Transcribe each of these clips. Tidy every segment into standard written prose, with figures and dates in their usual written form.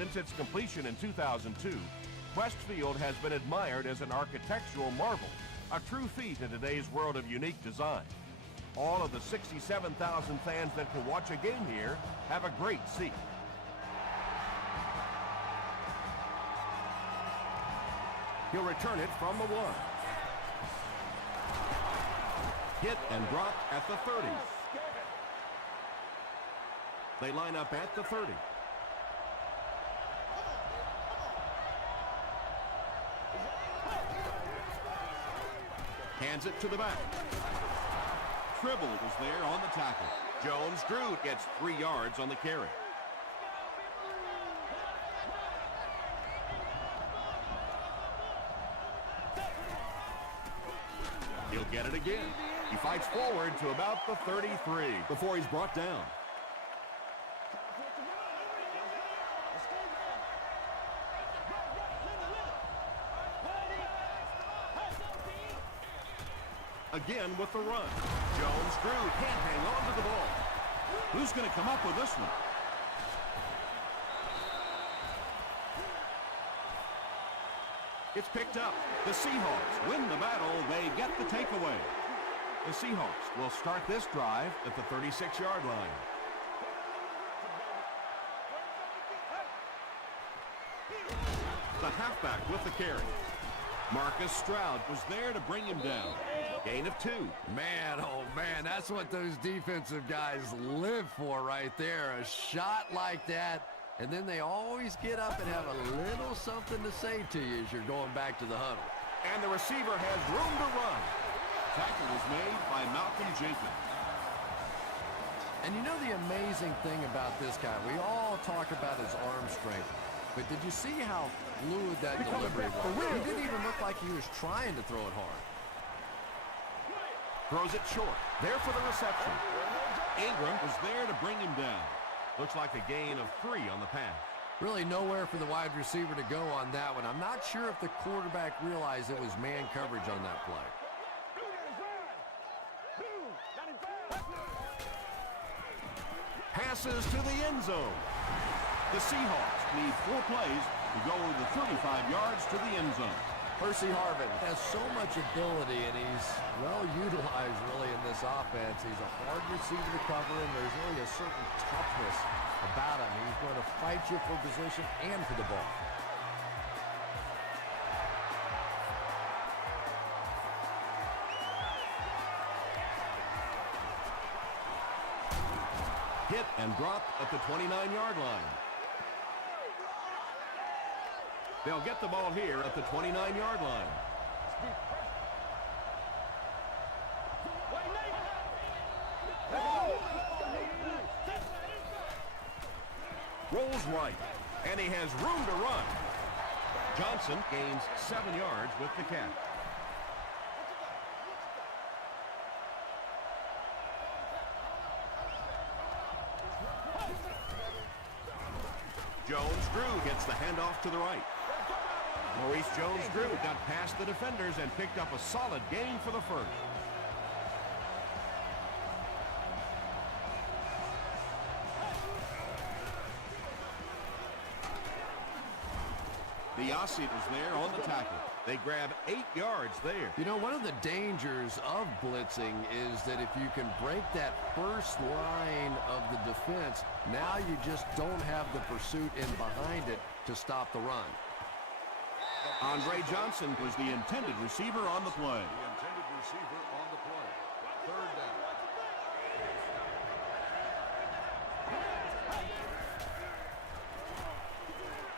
Since its completion in 2002, Quest Field has been admired as an architectural marvel, a true feat in today's world of unique design. All of the 67,000 fans that can watch a game here have a great seat. He'll return it from the 1. Hit and dropped at the 30. They line up at the 30. Hands it to the back. Tribble was there on the tackle. Jones-Drew gets 3 yards on the carry. He'll get it again. He fights forward to about the 33 before he's brought down. Again with the run. Jones-Drew can't hang on to the ball. Who's going to come up with this one? It's picked up. The Seahawks win the battle. They get the takeaway. The Seahawks will start this drive at the 36-yard line. The halfback with the carry. Marcus Stroud was there to bring him down. Gain of 2. Man, oh man, that's what those defensive guys live for right there. A shot like that, and then they always get up and have a little something to say to you as you're going back to the huddle. And the receiver has room to run. Tackle was made by Malcolm Jenkins. And you know the amazing thing about this guy, we all talk about his arm strength, but did you see how fluid that delivery was? He didn't even look like he was trying to throw it hard. Throws it short. There for the reception. Ingram was there to bring him down. Looks like a gain of 3 on the pass. Really nowhere for the wide receiver to go on that one. I'm not sure if the quarterback realized it was man coverage on that play. Passes to the end zone. The Seahawks need 4 plays to go the 35 yards to the end zone. Percy Harvin has so much ability, and he's well utilized really in this offense. He's a hard receiver to cover, and there's really a certain toughness about him. He's going to fight you for position and for the ball. Hit and dropped at the 29-yard line. They'll get the ball here at the 29-yard line. Rolls right, and he has room to run. Johnson gains 7 yards with the catch. Jones-Drew gets the handoff to the right. Maurice Jones-Drew got past the defenders and picked up a solid gain for the first. The Aussie was there on the tackle. They grab 8 yards there. You know, one of the dangers of blitzing is that if you can break that first line of the defense, now you just don't have the pursuit in behind it to stop the run. Andre Johnson was the intended receiver on the play. Third down.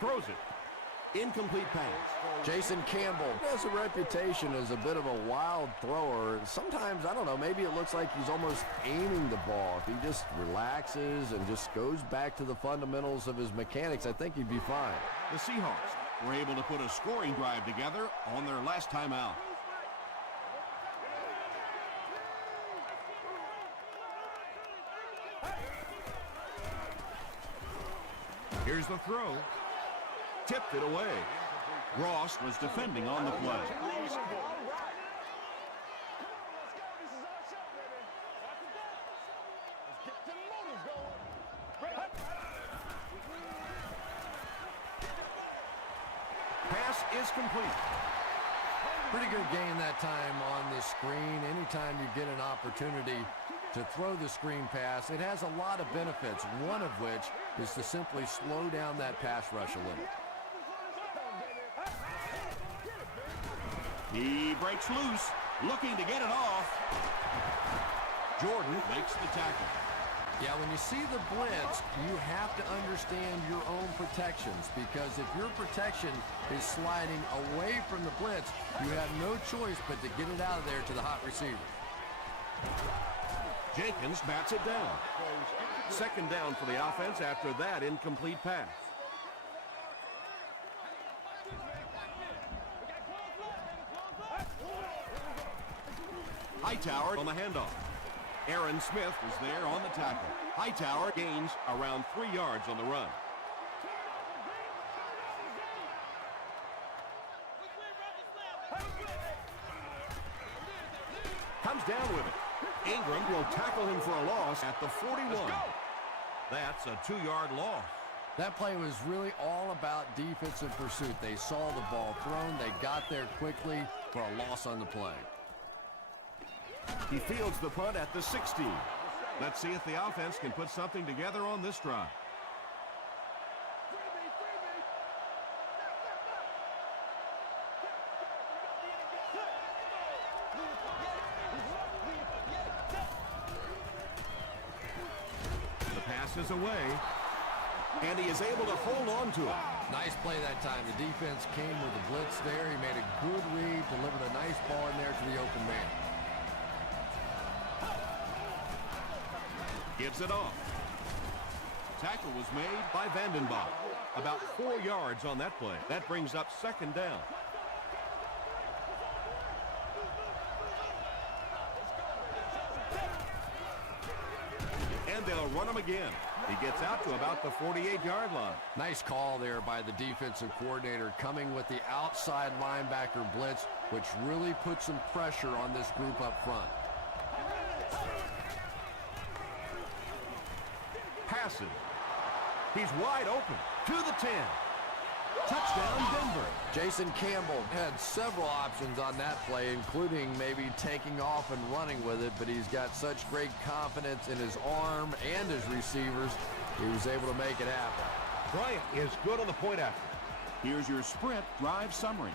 Throws it. Incomplete pass. Jason Campbell has a reputation as a bit of a wild thrower. Sometimes, I don't know, maybe it looks like he's almost aiming the ball. If he just relaxes and just goes back to the fundamentals of his mechanics, I think he'd be fine. The Seahawks were able to put a scoring drive together on their last time out. Here's the throw. Tipped it away. Ross was defending on the play. is complete. Pretty good game that time on the screen. Anytime you get an opportunity to throw the screen pass, it has a lot of benefits, one of which is to simply slow down that pass rush a little. He breaks loose, looking to get it off. Jordan makes the tackle. Yeah, when you see the blitz, you have to understand your own protections, because if your protection is sliding away from the blitz, you have no choice but to get it out of there to the hot receiver. Jenkins bats it down. Second down for the offense after that incomplete pass. Hightower on the handoff. Aaron Smith was there on the tackle. Hightower gains around 3 yards on the run. Comes down with it. Ingram will tackle him for a loss at the 41. That's a 2-yard loss. That play was really all about defensive pursuit. They saw the ball thrown. They got there quickly for a loss on the play. He fields the punt at the 16. Let's see if the offense can put something together on this drive. The pass is away, and he is able to hold on to it. Nice play that time. The defense came with the blitz there. He made a good read, delivered a nice ball in there to the open man. Gives it off. Tackle was made by Vandenbach. About 4 yards on that play. That brings up second down. And they'll run him again. He gets out to about the 48-yard line. Nice call there by the defensive coordinator, coming with the outside linebacker blitz, which really put some pressure on this group up front. Passes. He's wide open to the 10. Touchdown, Denver. Jason Campbell had several options on that play, including maybe taking off and running with it, but he's got such great confidence in his arm and his receivers, he was able to make it happen. Bryant is good on the point after. Here's your sprint drive summary.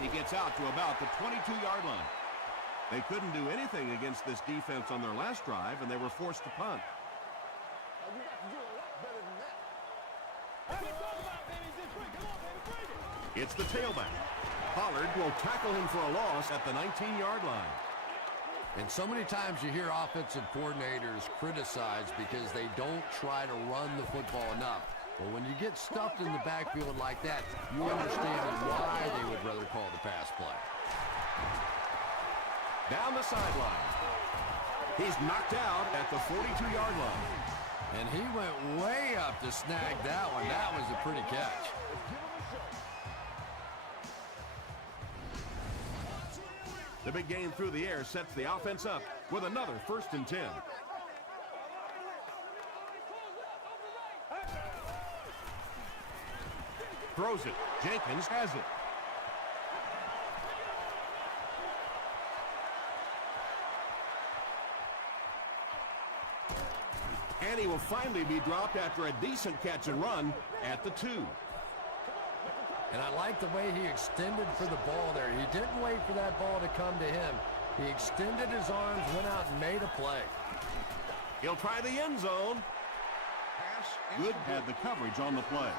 He gets out to about the 22-yard line. They couldn't do anything against this defense on their last drive, and they were forced to punt. It's the tailback. Pollard will tackle him for a loss at the 19-yard line. And so many times you hear offensive coordinators criticized because they don't try to run the football enough. But when you get stuffed in the backfield like that, you understand why they would rather call the pass play. Down the sideline. He's knocked out at the 42-yard line. And he went way up to snag that one. That was a pretty catch. The big gain through the air sets the offense up with another 1st and 10. Throws it. Jenkins has it. And he will finally be dropped after a decent catch and run at the 2. And I like the way he extended for the ball there. He didn't wait for that ball to come to him. He extended his arms, went out and made a play. He'll try the end zone. Good had the coverage on the play.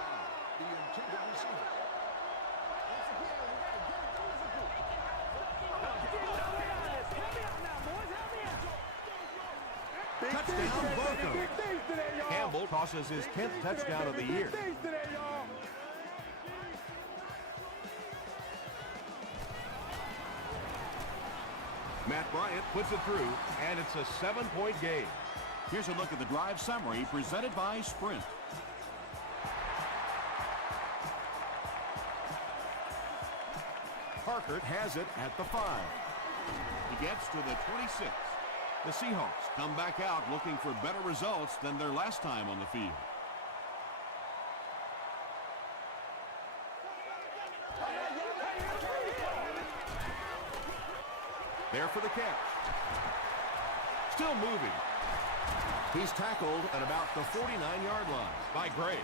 Touchdown, Broncos. Campbell tosses his 10th touchdown of the year. Matt Bryant puts it through, and it's a 7-point game. Here's a look at the drive summary presented by Sprint. Parker has it at the 5. He gets to the 26. The Seahawks come back out looking for better results than their last time on the field. There for the catch. Still moving. He's tackled at about the 49-yard line by Gray.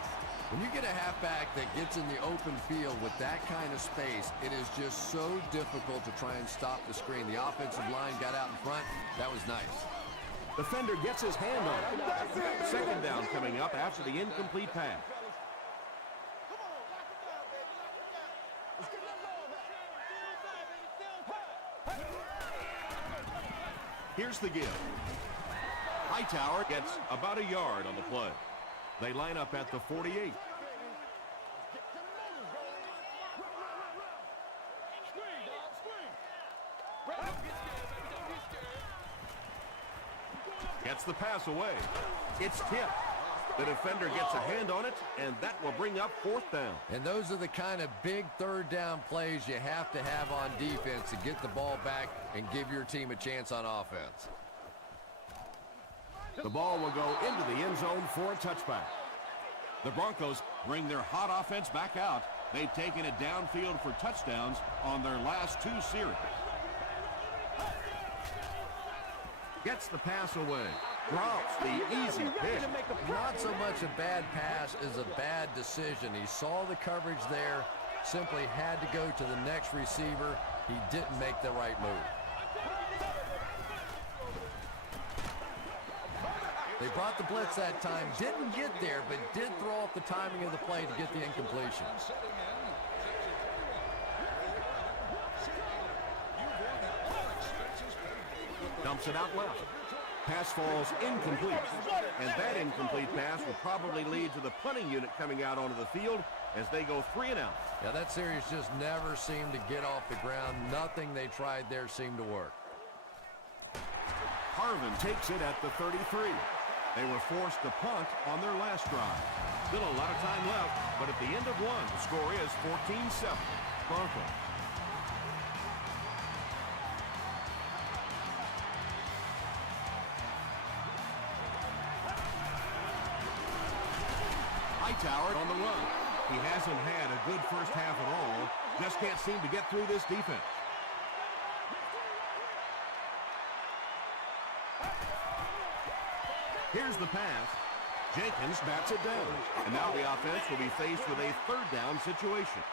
When you get a halfback that gets in the open field with that kind of space, it is just so difficult to try and stop the screen. The offensive line got out in front. That was nice. Defender gets his hand on it. Second down coming up after the incomplete pass. Here's the give. Hightower gets about a yard on the play. They line up at the 48. Gets the pass away. It's tipped. The defender gets a hand on it, and that will bring up fourth down. And those are the kind of big third down plays you have to have on defense to get the ball back and give your team a chance on offense. The ball will go into the end zone for a touchback. The Broncos bring their hot offense back out. They've taken it downfield for touchdowns on their last two series. Gets the pass away. Drops the easy pitch. Not so much a bad pass as a bad decision. He saw the coverage there, simply had to go to the next receiver. He didn't make the right move. They brought the blitz that time, didn't get there, but did throw off the timing of the play to get the incompletion. Dumps it out left. Pass falls incomplete. And that incomplete pass will probably lead to the punting unit coming out onto the field as they go 3 and out. Yeah, that series just never seemed to get off the ground. Nothing they tried there seemed to work. Harvin takes it at the 33. They were forced to punt on their last drive. Still a lot of time left, but at the end of one, the score is 14-7. Broncos. Hightower on the run. He hasn't had a good first half at all. Just can't seem to get through this defense. Here's the pass. Jenkins bats it down. And now the offense will be faced with a third down situation.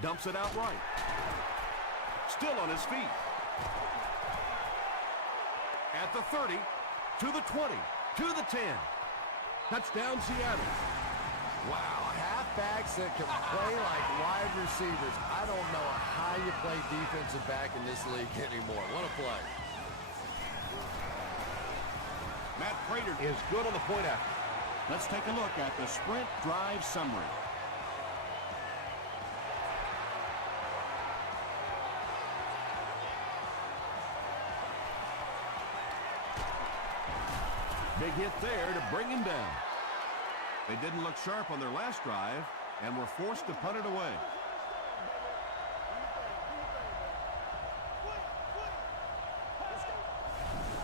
Dumps it out right. Still on his feet. At the 30, to the 20, to the 10. Touchdown, Seattle. Wow, halfbacks that can play like wide receivers. I don't know how you play defensive back in this league anymore. What a play. Matt Prater Is good on the point after. Let's take a look at the sprint drive summary. Big hit there to bring him down. They didn't look sharp on their last drive and were forced to punt it away.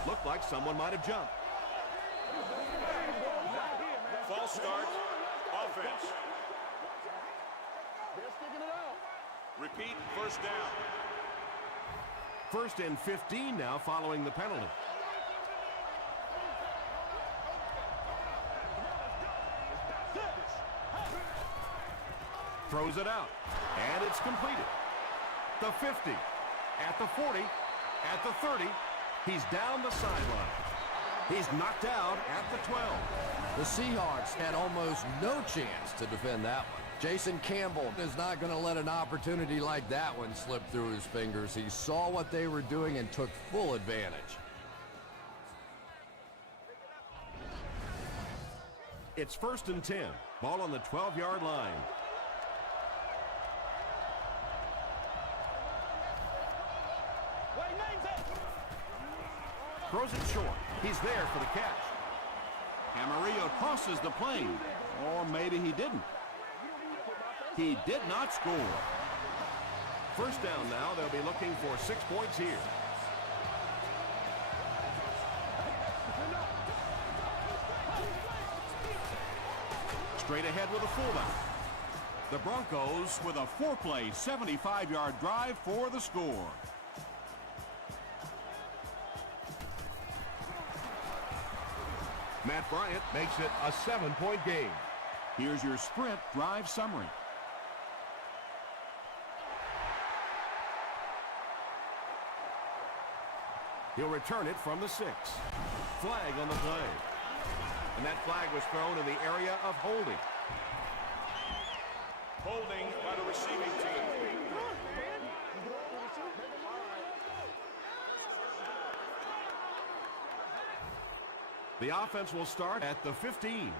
Looked like someone might have jumped. False start. Offense. Repeat, first down. First and 15 now following the penalty. Throws it out, and it's completed. The 50, at the 40, at the 30. He's down the sideline. He's knocked out at the 12. The Seahawks had almost no chance to defend that one. Jason Campbell is not going to let an opportunity like that one slip through his fingers. He saw what they were doing and took full advantage. It's first and 10. Ball on the 12-yard line. Throws it short. He's there for the catch. Camarillo crosses the plane. Or maybe he didn't. He did not score. First down now. They'll be looking for 6 points here. Straight ahead with a fullback. The Broncos with a 4-play, 75-yard drive for the score. Matt Bryant makes it a 7-point game. Here's your sprint drive summary. He'll return it from the 6. Flag on the play. And that flag was thrown in the area of holding. Holding by the receiving team. The offense will start at the 15.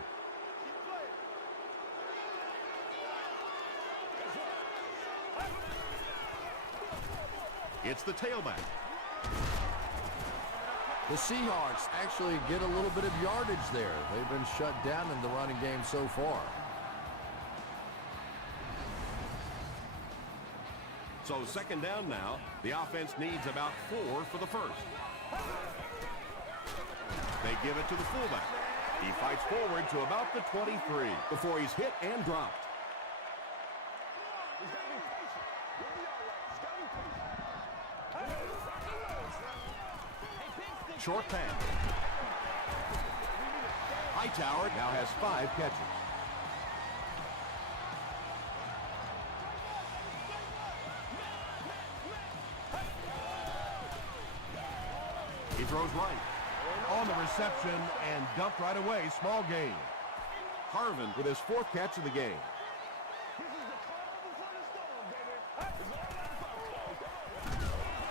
It's the tailback. The Seahawks actually get a little bit of yardage there. They've been shut down in the running game so far. So second down now. The offense needs about 4 for the first. They give it to the fullback. He fights forward to about the 23 before he's hit and dropped. Short pass. Hightower now has 5 catches. He throws right. On the reception and dumped right away. Small gain. Harvin with his 4th catch of the game.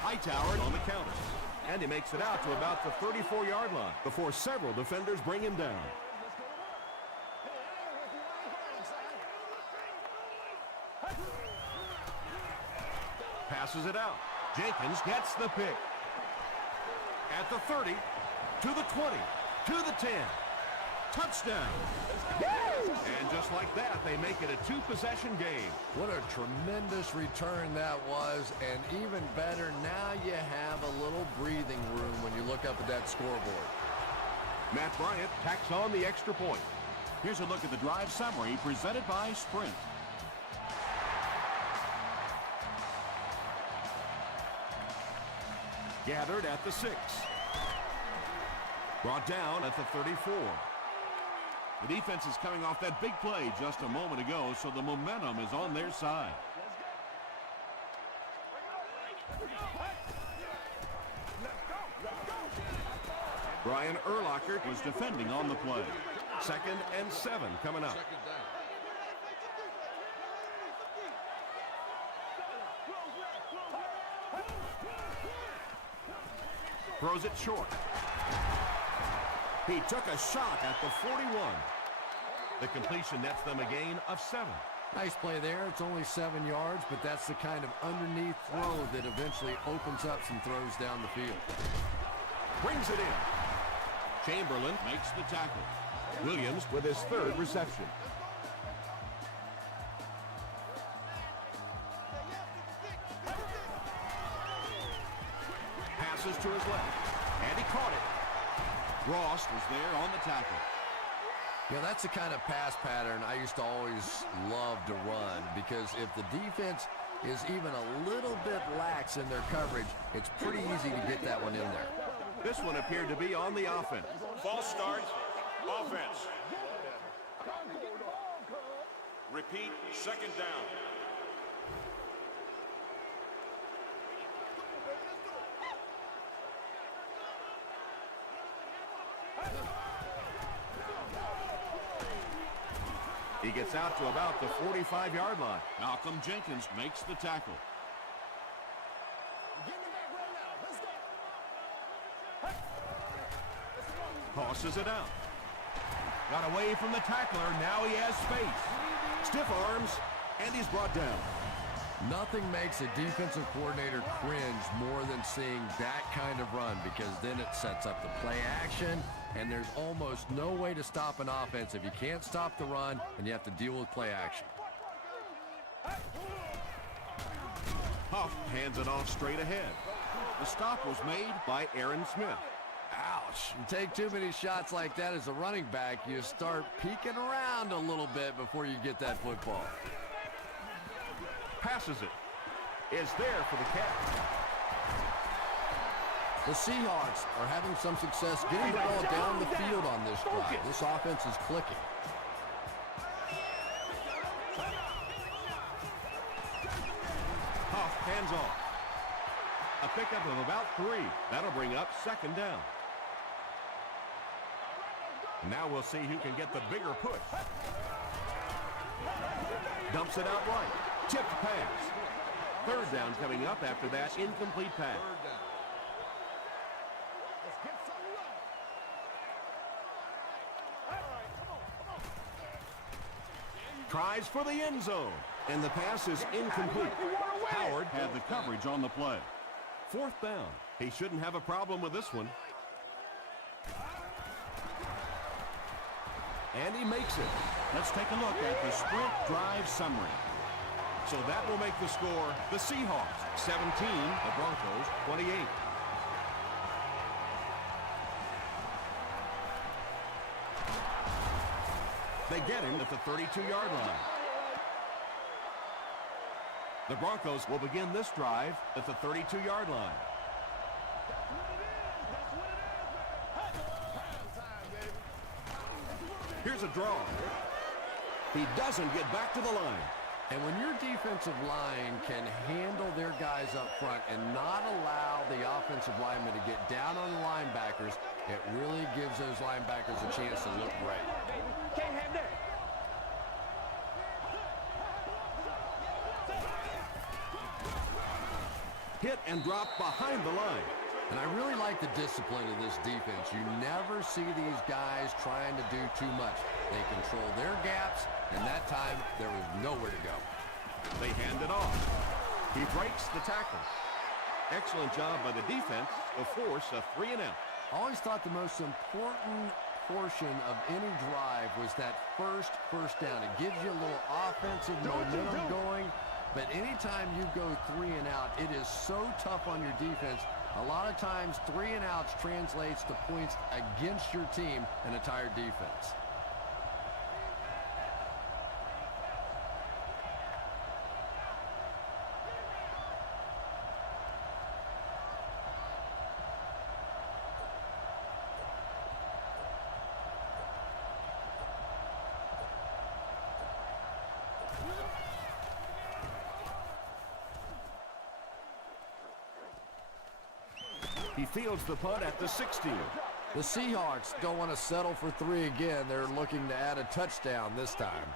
Hightower on the counter. And he makes it out to about the 34-yard line before several defenders bring him down. Passes it out. Jenkins gets the pick. At the 30, to the 20, to the 10. Touchdown. And just like that, they make it a 2-possession game. What a tremendous return that was, and even better, now you have a little breathing room when you look up at that scoreboard. Matt Bryant tacks on the extra point. Here's a look at the drive summary presented by Sprint. Gathered at the 6. Brought down at the 34. The defense is coming off that big play just a moment ago, so the momentum is on their side. Brian Urlacher Was defending on the play. 2nd and 7 coming up. Throws it short. He took a shot at the 41. The completion nets them a gain of 7. Nice play there. It's only 7 yards, but that's the kind of underneath throw that eventually opens up some throws down the field. Brings it in. Chamberlain Makes the tackle. Williams with his 3rd reception. Passes to his left. And he caught it. Ross was there on the tackle. Yeah, that's the kind of pass pattern I used to always love to run, because if the defense is even a little bit lax in their coverage, it's pretty easy to get that one in there. This one appeared to be on the offense. False start. Offense. Repeat. 2nd down. He gets out to about the 45-yard line. Malcolm Jenkins makes the tackle. Tosses it out. Got away from the tackler. Now he has space. Stiff arms, and he's brought down. Nothing makes a defensive coordinator cringe more than seeing that kind of run, because then it sets up the play action, and there's almost no way to stop an offense if you can't stop the run and you have to deal with play action. Huff hands it off straight ahead. The stop was made by Aaron Smith. Ouch. You take too many shots like that as a running back, you start peeking around a little bit before you get that football. Passes it. Is there for the catch. The Seahawks are having some success getting the ball down the field on this drive. This offense is clicking. Huff hands off. A pickup of about 3. That'll bring up 2nd down. Now we'll see who can get the bigger push. Dumps it out right. Tipped pass. 3rd down coming up after that incomplete pass. Tries for the end zone. And the pass is incomplete. Howard had the coverage on the play. 4th down. He shouldn't have a problem with this one. And he makes it. Let's take a look at the sprint drive summary. So that will make the score the Seahawks 17, the Broncos 28. They get him at the 32-yard line. The Broncos will begin this drive at the 32-yard line. Here's a draw. He doesn't get back to the line. And when your defensive line can handle their guys up front and not allow the offensive linemen to get down on the linebackers, it really gives those linebackers a chance to look great. Can't have that. Hit and drop behind the line. And I really like the discipline of this defense. You never see these guys trying to do too much. They control their gaps, and that time there was nowhere to go. They hand it off. He breaks the tackle. Excellent job by the defense to force a 3-and-out. I always thought the most important portion of any drive was that first down. It gives you a little offensive momentum going, but anytime you go 3-and-out, it is so tough on your defense. A lot of times 3-and-outs translates to points against your team and a tired defense. He fields the punt at the 16. The Seahawks don't want to settle for 3 again. They're looking to add a touchdown this time.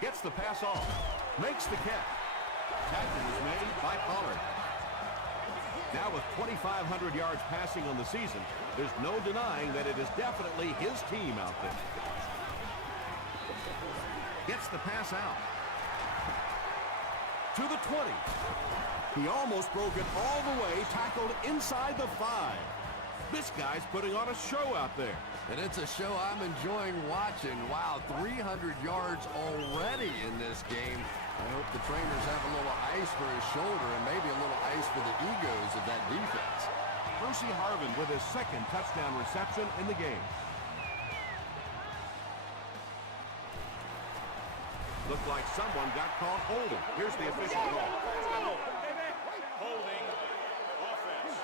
Gets the pass off. Makes the catch. Tackle is made by Pollard. Now with 2,500 yards passing on the season, there's no denying that it is definitely his team out there. Gets the pass out. To the 20. He almost broke it all the way, tackled inside the 5. This guy's putting on a show out there. And it's a show I'm enjoying watching. Wow, 300 yards already in this game. I hope the trainers have a little ice for his shoulder and maybe a little ice for the egos of that defense. Percy Harvin with his 2nd touchdown reception in the game. Looked like someone got caught holding. Here's the official call. Holding offense.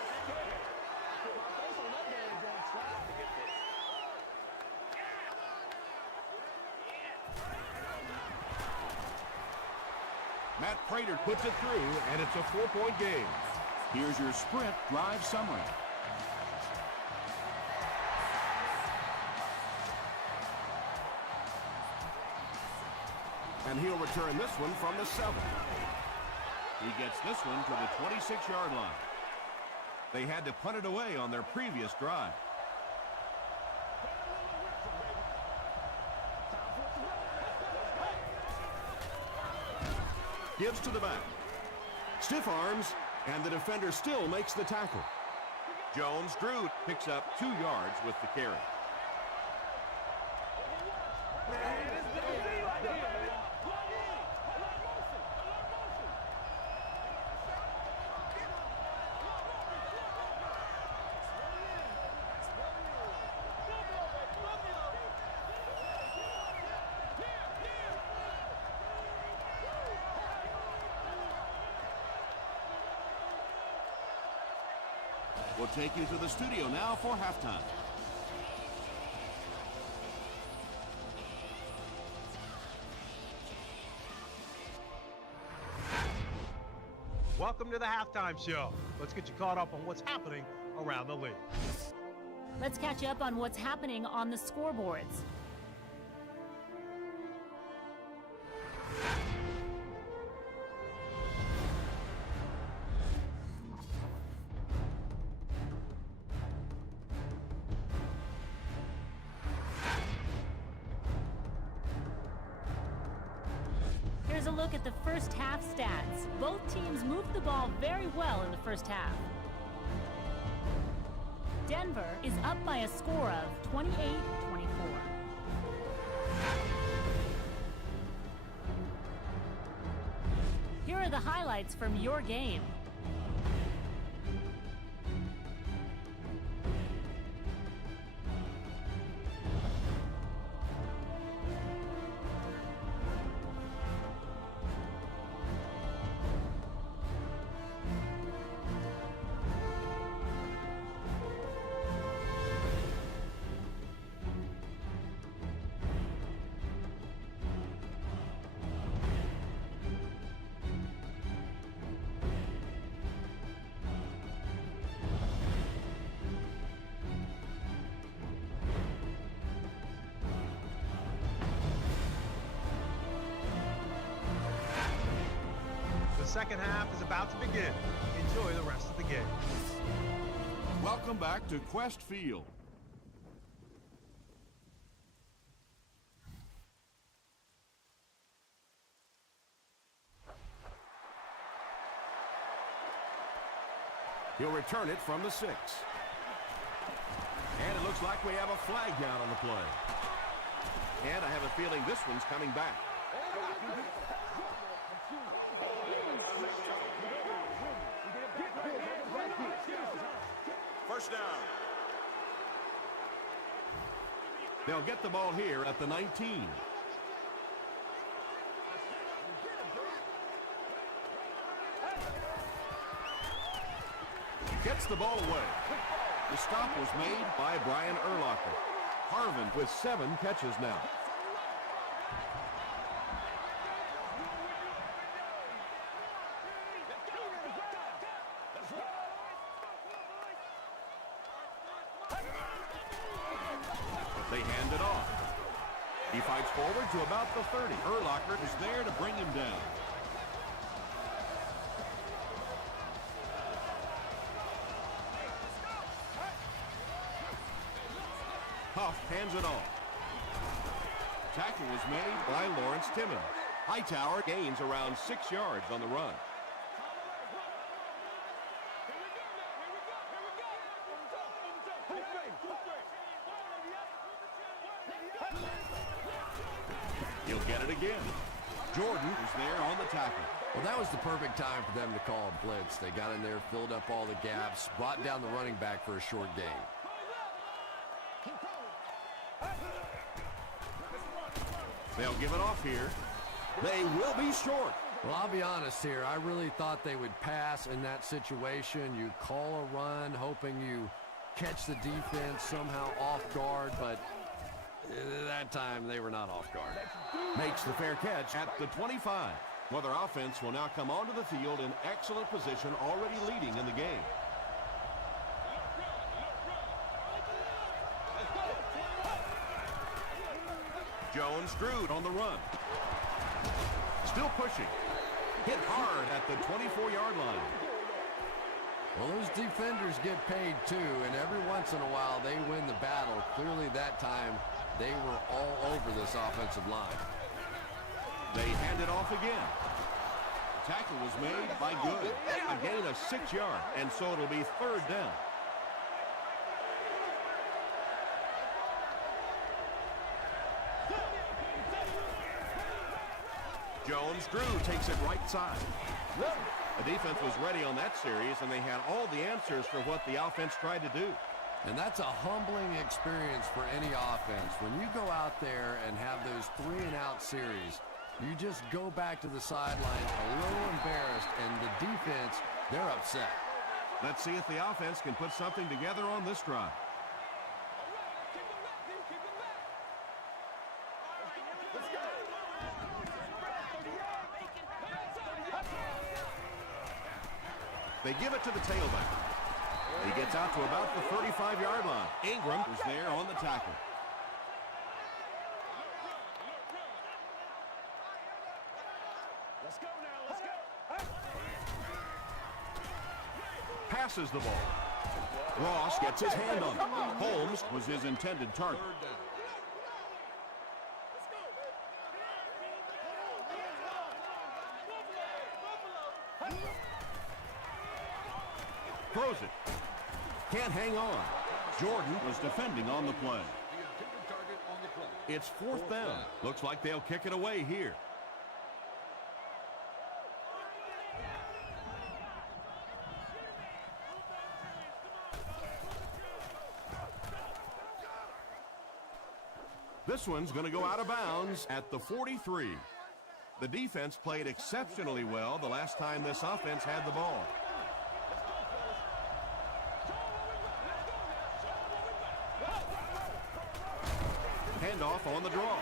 Matt Prater puts it through, and it's a 4-point game. Here's your sprint drive summary. And he'll return this one from the 7. He gets this one to the 26-yard line. They had to punt it away on their previous drive. Gives to the back. Stiff arms, and the defender still makes the tackle. Jones-Drew picks up 2 yards with the carry. We'll take you to the studio now for halftime. Welcome to the halftime show. Let's get you caught up on what's happening around the league. Let's catch up on what's happening on the scoreboards. Here's a look at the first half stats. Both teams moved the ball very well in the first half. Denver is up by a score of 28-24. Here are the highlights from your game. The second half is about to begin. Enjoy the rest of the game. Welcome back to Quest Field. He'll return it from the 6. And it looks like we have a flag down on the play. And I have a feeling this one's coming back. First down. They'll get the ball here at the 19. Gets the ball away. The stop was made by Brian Urlacher. Harvin with 7 catches now. They hand it off. He fights forward to about the 30. Urlacher is there to bring him down. Huff hands it off. Tackle was made by Lawrence Timmons. Hightower gains around 6 yards on the run. He'll get it again. Jordan is there on the tackle. Well, that was the perfect time for them to call a blitz. They got in there, filled up all the gaps, brought down the running back for a short gain. They'll give it off here. They will be short. Well, I'll be honest here. I really thought they would pass in that situation. You call a run, hoping you catch the defense somehow off guard, but that time they were not off guard. Makes the fair catch at the 25. Well, their offense will now come onto the field in excellent position, already leading in the game. Jones-Drew on the run. Still pushing. Hit hard at the 24-yard line. Well, those defenders get paid too, and every once in a while they win the battle. Clearly that time they were all over this offensive line. They hand it off again. Tackle was made by Good. A gain of 6 yards, and so it'll be 3rd down. Jones-Drew takes it right side. The defense was ready on that series, and they had all the answers for what the offense tried to do. And that's a humbling experience for any offense. When you go out there and have those 3-and-out series, you just go back to the sideline a little embarrassed, and the defense, they're upset. Let's see if the offense can put something together on this drive. They give it to the tailback. He gets out to about the 35-yard line. Ingram was there on the tackle. Let's go now, let's go. Passes the ball. Ross gets his hand on it. Holmes was his intended target. Throws it. Can't hang on. Jordan was defending on the play. It's 4th down. Looks like they'll kick it away here. This one's going to go out of bounds at the 43. The defense played exceptionally well the last time this offense had the ball. Handoff on the draw.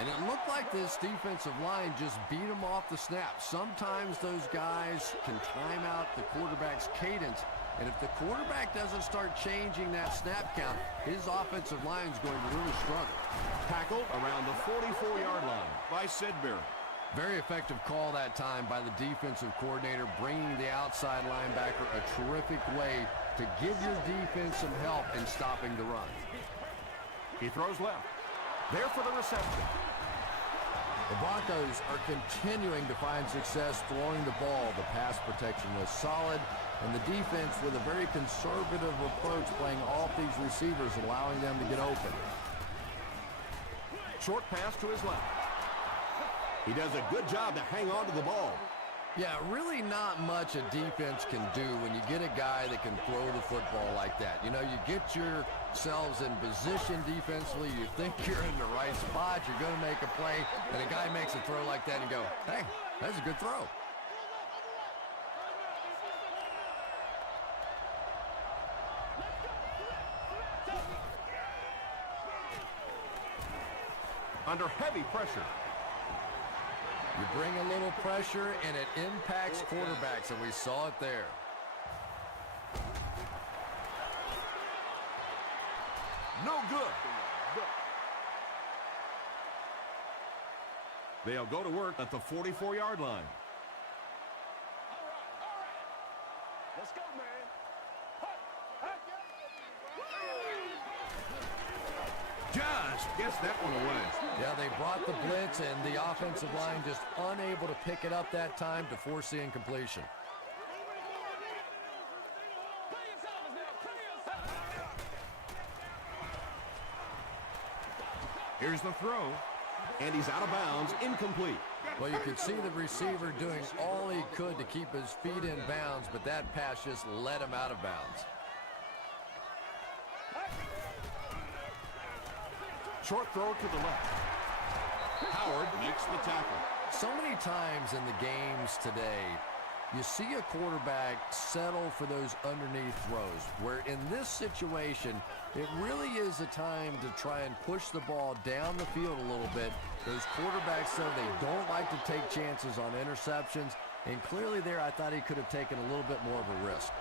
And it looked like this defensive line just beat them off the snap. Sometimes those guys can time out the quarterback's cadence, and if the quarterback doesn't start changing that snap count, his offensive line is going to really struggle. Tackled around the 44-yard line by Sidbury. Very effective call that time by the defensive coordinator, bringing the outside linebacker a terrific way to give your defense some help in stopping the run. He throws left. There for the reception. The Broncos are continuing to find success throwing the ball. The pass protection was solid, and the defense with a very conservative approach, playing off these receivers, allowing them to get open. Short pass to his left. He does a good job to hang on to the ball. Yeah, really not much a defense can do when you get a guy that can throw the football like that. You know, you get yourselves in position defensively, you think you're in the right spot, you're going to make a play, and a guy makes a throw like that and you go, hey, that's a good throw. Under heavy pressure. You bring a little pressure, and it impacts quarterbacks, and we saw it there. No good. They'll go to work at the 44-yard line. Let's go, man. Just gets that one away. Yeah, they brought the blitz, and the offensive line just unable to pick it up that time to force the incompletion. Here's the throw, and he's out of bounds, incomplete. Well, you could see the receiver doing all he could to keep his feet in bounds, but that pass just let him out of bounds. Short throw to the left. Howard makes the tackle. So many times in the games today, you see a quarterback settle for those underneath throws, where in this situation, it really is a time to try and push the ball down the field a little bit. Those quarterbacks, though, they don't like to take chances on interceptions, and clearly there I thought he could have taken a little bit more of a risk.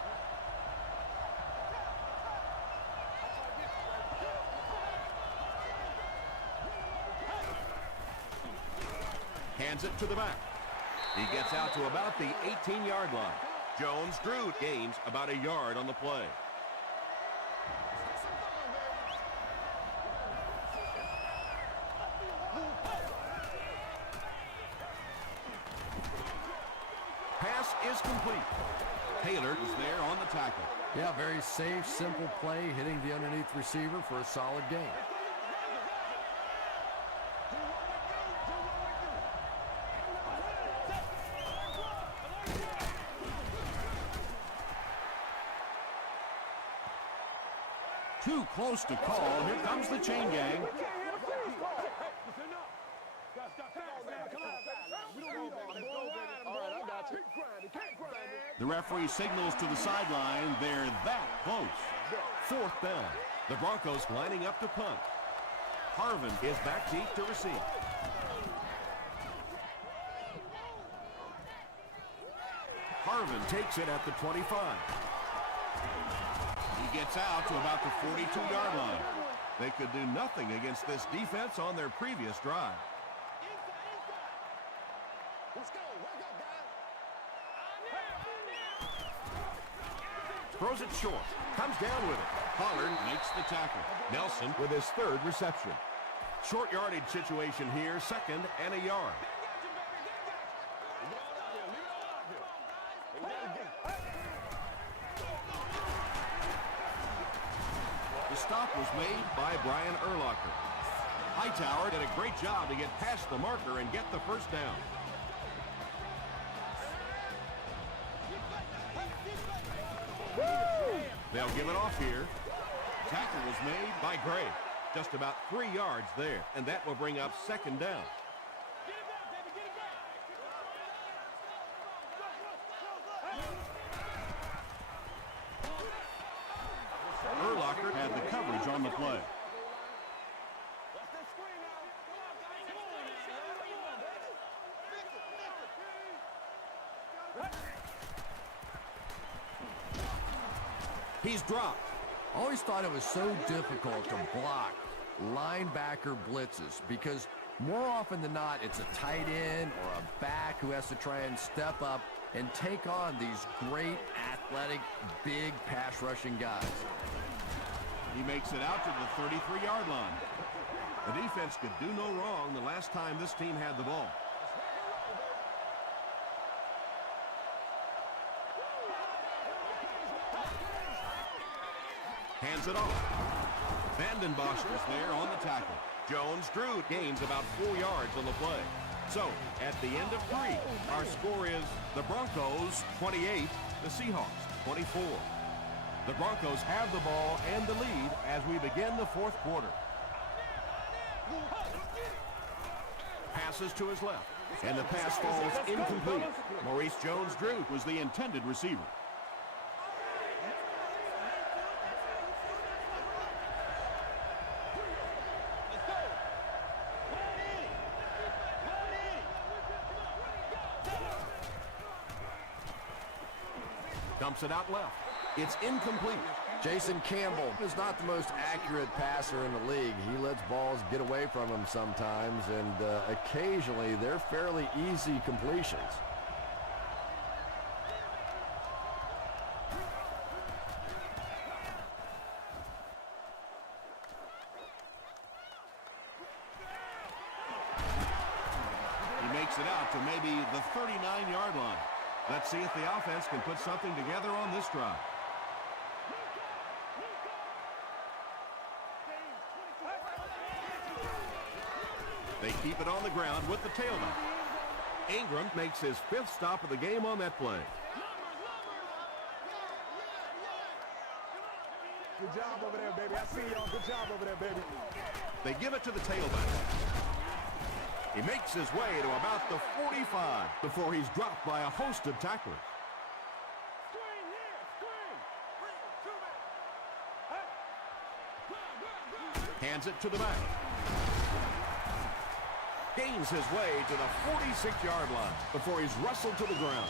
Hands it to the back. He gets out to about the 18-yard line. Jones-Drew gains about a yard on the play. pass is complete. Taylor is there on the tackle. Yeah, very safe, simple play, hitting the underneath receiver for a solid gain. Too close to call. Here comes the chain gang. The referee signals to the sideline. They're that close. 4th down. The Broncos lining up to punt. Harvin is back deep to receive. Harvin takes it at the 25. He gets out to about the 42-yard line. They could do nothing against this defense on their previous drive. Let's go. Wake up, guys. Throws it short. Comes down with it. Pollard makes the tackle. Nelson with his 3rd reception. Short yardage situation here, 2nd and a yard. The stop was made by Brian Urlacher. Hightower did a great job to get past the marker and get the 1st down. They'll give it off here. Tackle was made by Gray. Just about 3 yards there, and that will bring up 2nd down. Urlacher had the coverage on the play. He's dropped. Always thought it was so difficult to block linebacker blitzes because more often than not, it's a tight end or a back who has to try and step up and take on these great athletic, big pass rushing guys. He makes it out to the 33-yard line. The defense could do no wrong the last time this team had the ball. Hands it off. Vandenbosch is there on the tackle. Jones-Drew gains about 4 yards on the play. So, at the end of 3, our score is the Broncos 28, the Seahawks 24. The Broncos have the ball and the lead as we begin the 4th quarter. Passes to his left, and the pass falls incomplete. Maurice Jones-Drew was the intended receiver. Dumps it out left. It's incomplete. Jason Campbell is not the most accurate passer in the league. He lets balls get away from him sometimes, and occasionally they're fairly easy completions. He makes it out to maybe the 39-yard line. Let's see if the offense can put something together on this drive. They keep it on the ground with the tailback. Ingram makes his 5th stop of the game on that play. Good job over there, baby. I see y'all. Good job over there, baby. They give it to the tailback. He makes his way to about the 45 before he's dropped by a host of tacklers. Hands it to the back. Gains his way to the 46-yard line before he's wrestled to the ground.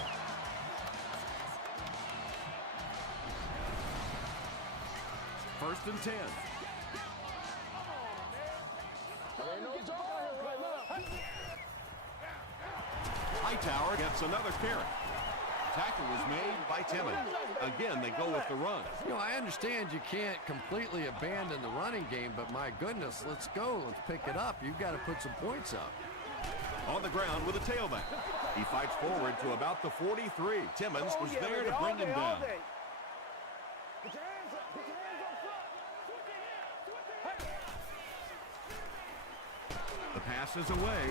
First and 10. Hightower gets another carry. Tackle was made by Timmons. Again, they go with the run. You know, I understand you can't completely abandon the running game, but my goodness, let's go. Let's pick it up. You've got to put some points up. On the ground with a tailback. He fights forward to about the 43. Timmons was there to bring him down. Get your hands up. Get your hands up front. The pass is away.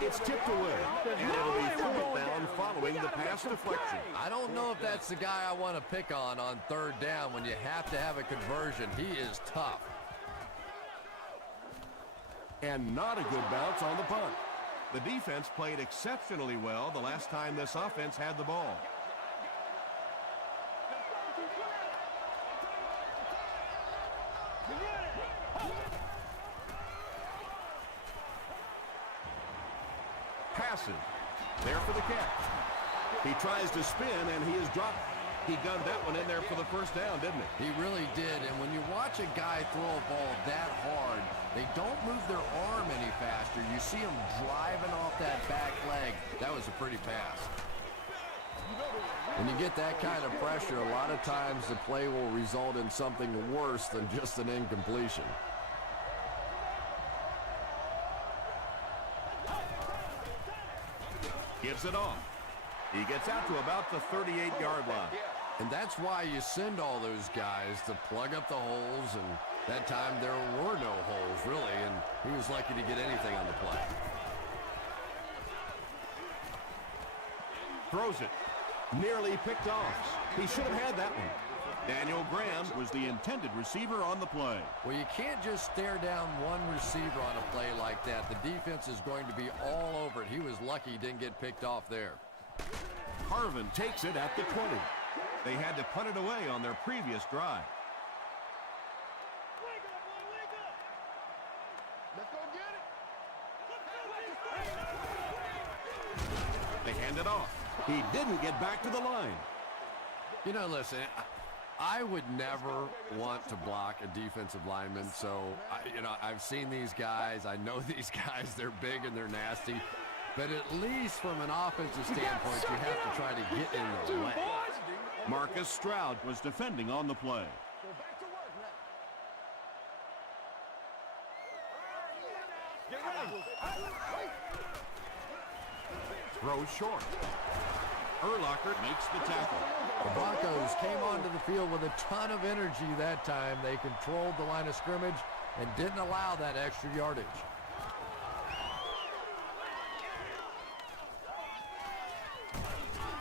It's tipped away. And it'll be fourth down following the pass deflection. I don't know if that's the guy I want to pick on third down when you have to have a conversion. He is tough. And not a good bounce on the punt. The defense played exceptionally well the last time this offense had the ball. Passing. There for the catch. He tries to spin, and he is dropped. He gunned that one in there for the first down, didn't he? He really did, and when you watch a guy throw a ball that hard, they don't move their arm any faster. You see him driving off that back leg. That was a pretty pass. When you get that kind of pressure, a lot of times the play will result in something worse than just an incompletion. Gives it off. He gets out to about the 38-yard line. And that's why you send all those guys to plug up the holes, and that time there were no holes, really, and he was lucky to get anything on the play. Throws it. Nearly picked off. He should have had that one. Daniel Graham was the intended receiver on the play. Well, you can't just stare down one receiver on a play like that. The defense is going to be all over it. He was lucky he didn't get picked off there. Harvin takes it at the 20. They had to punt it away on their previous drive. Let's go get it. They hand it off. He didn't get back to the line. You know, listen, I would never want to block a defensive lineman, so, I've seen these guys. I know these guys. They're big and they're nasty. But at least from an offensive standpoint, you have to try to get in the way. Marcus Stroud was defending on the play. Go back to work now. Get ready. Throws short. Urlacher makes the tackle. The Broncos came onto the field with a ton of energy that time. They controlled the line of scrimmage and didn't allow that extra yardage.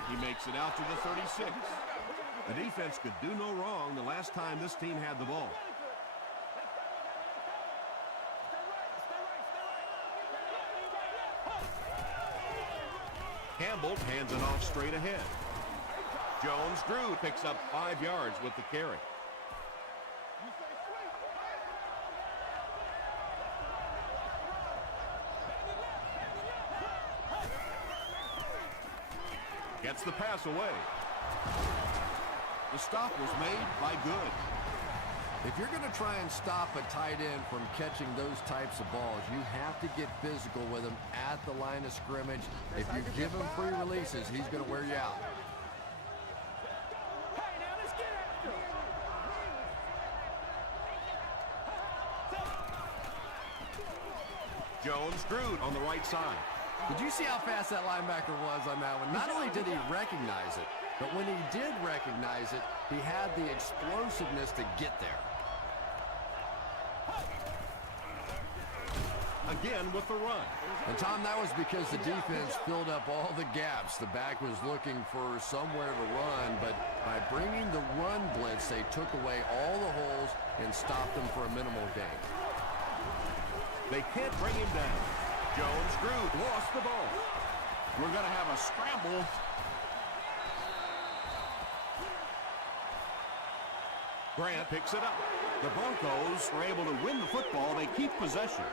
He makes it out to the 36. The defense could do no wrong the last time this team had the ball. Campbell hands it off straight ahead. Jones-Drew picks up 5 yards with the carry. Gets the pass away. The stop was made by Good. If you're going to try and stop a tight end from catching those types of balls, you have to get physical with him at the line of scrimmage. If you give him free releases, he's going to wear you out. Hey, now let's get after him. Jones-Drew on the right side. Did you see how fast that linebacker was on that one? Not only did he recognize it, but when he did recognize it, he had the explosiveness to get there. Again with the run. And Tom, that was because the defense filled up all the gaps. The back was looking for somewhere to run, but by bringing the run blitz, they took away all the holes and stopped them for a minimal gain. They can't bring him down. Jones-Drew lost the ball. We're going to have a scramble. Grant picks it up. The Broncos were able to win the football. They keep possession.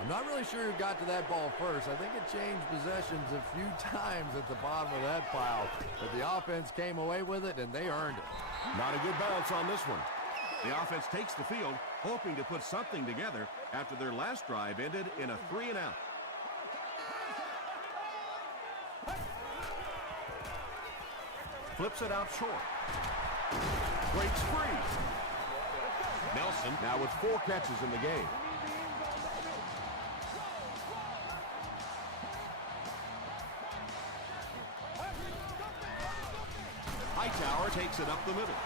I'm not really sure who got to that ball first. I think it changed possessions a few times at the bottom of that pile. But the offense came away with it, and they earned it. Not a good bounce on this one. The offense takes the field, hoping to put something together after their last drive ended in a 3-and-out. Flips it out short. Breaks free. Nelson now with 4 catches in the game. Hightower takes it up the middle.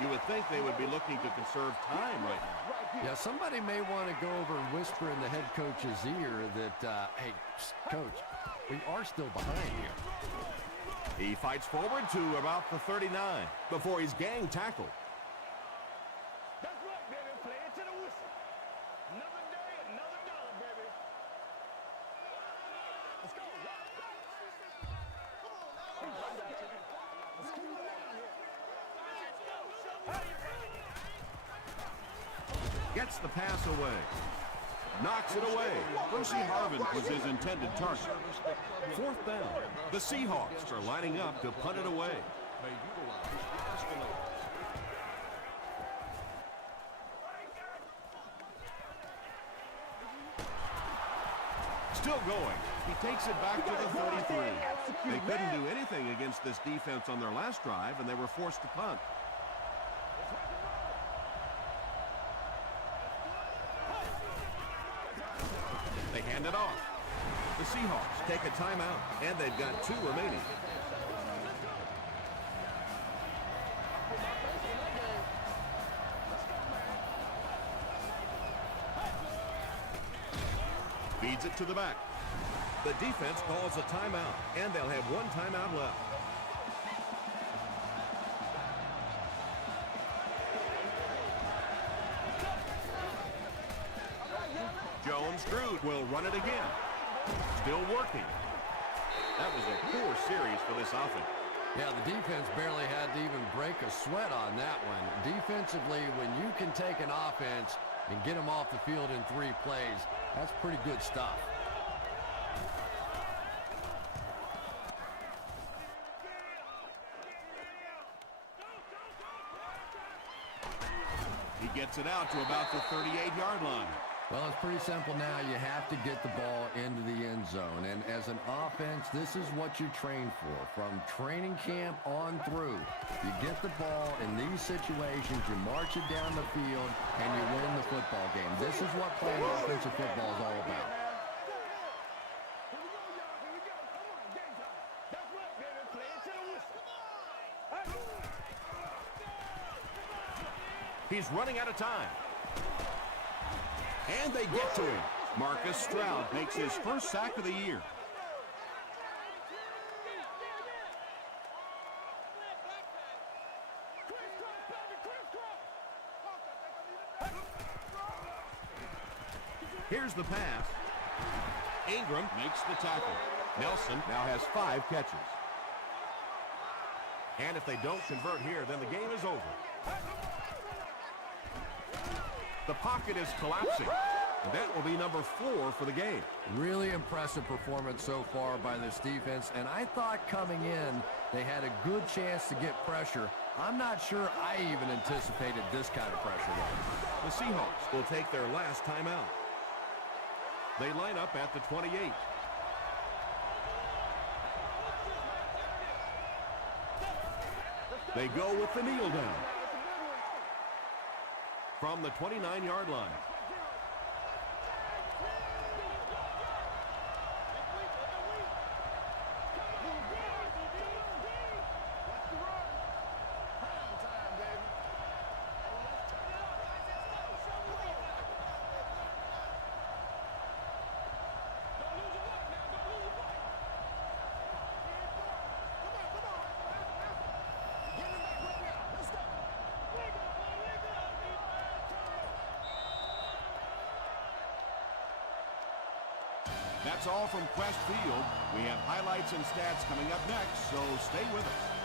You would think they would be looking to conserve time right now. Yeah, somebody may want to go over and whisper in the head coach's ear that, hey, coach, we are still behind here. He fights forward to about the 39 before he's gang tackled. That's right, baby. Play it to the whistle. Another day, another dollar, baby. Let's go. Let's keep it down here. Gets the pass away. Knocks it away. Percy Harvin was his intended target. 4th down. The Seahawks are lining up to punt it away. Still going. He takes it back to the 33. They couldn't do anything against this defense on their last drive, and they were forced to punt. They hand it off. The Seahawks take a timeout, and they've got 2 remaining. Feeds it to the back. The defense calls a timeout, and they'll have 1 timeout left. Jones-Drew will run it again. Still working. That was a poor series for this offense. Yeah, the defense barely had to even break a sweat on that one. Defensively, when you can take an offense and get them off the field in 3 plays, that's pretty good stuff. He gets it out to about the 38-yard line. Well, it's pretty simple now. You have to get the ball into the end zone. And as an offense, this is what you train for. From training camp on through, you get the ball in these situations, you march it down the field, and you win the football game. This is what playing offensive football is all about. He's running out of time. And they get to him. Marcus Stroud makes his first sack of the year. Here's the pass. Ingram makes the tackle. Nelson now has 5 catches. And if they don't convert here, then the game is over. The pocket is collapsing. And that will be number 4 for the game. Really impressive performance so far by this defense. And I thought coming in, they had a good chance to get pressure. I'm not sure I even anticipated this kind of pressure, though. The Seahawks will take their last timeout. They line up at the 28. They go with the kneel down. From the 29-yard line. That's all from Quest Field. We have highlights and stats coming up next, so stay with us.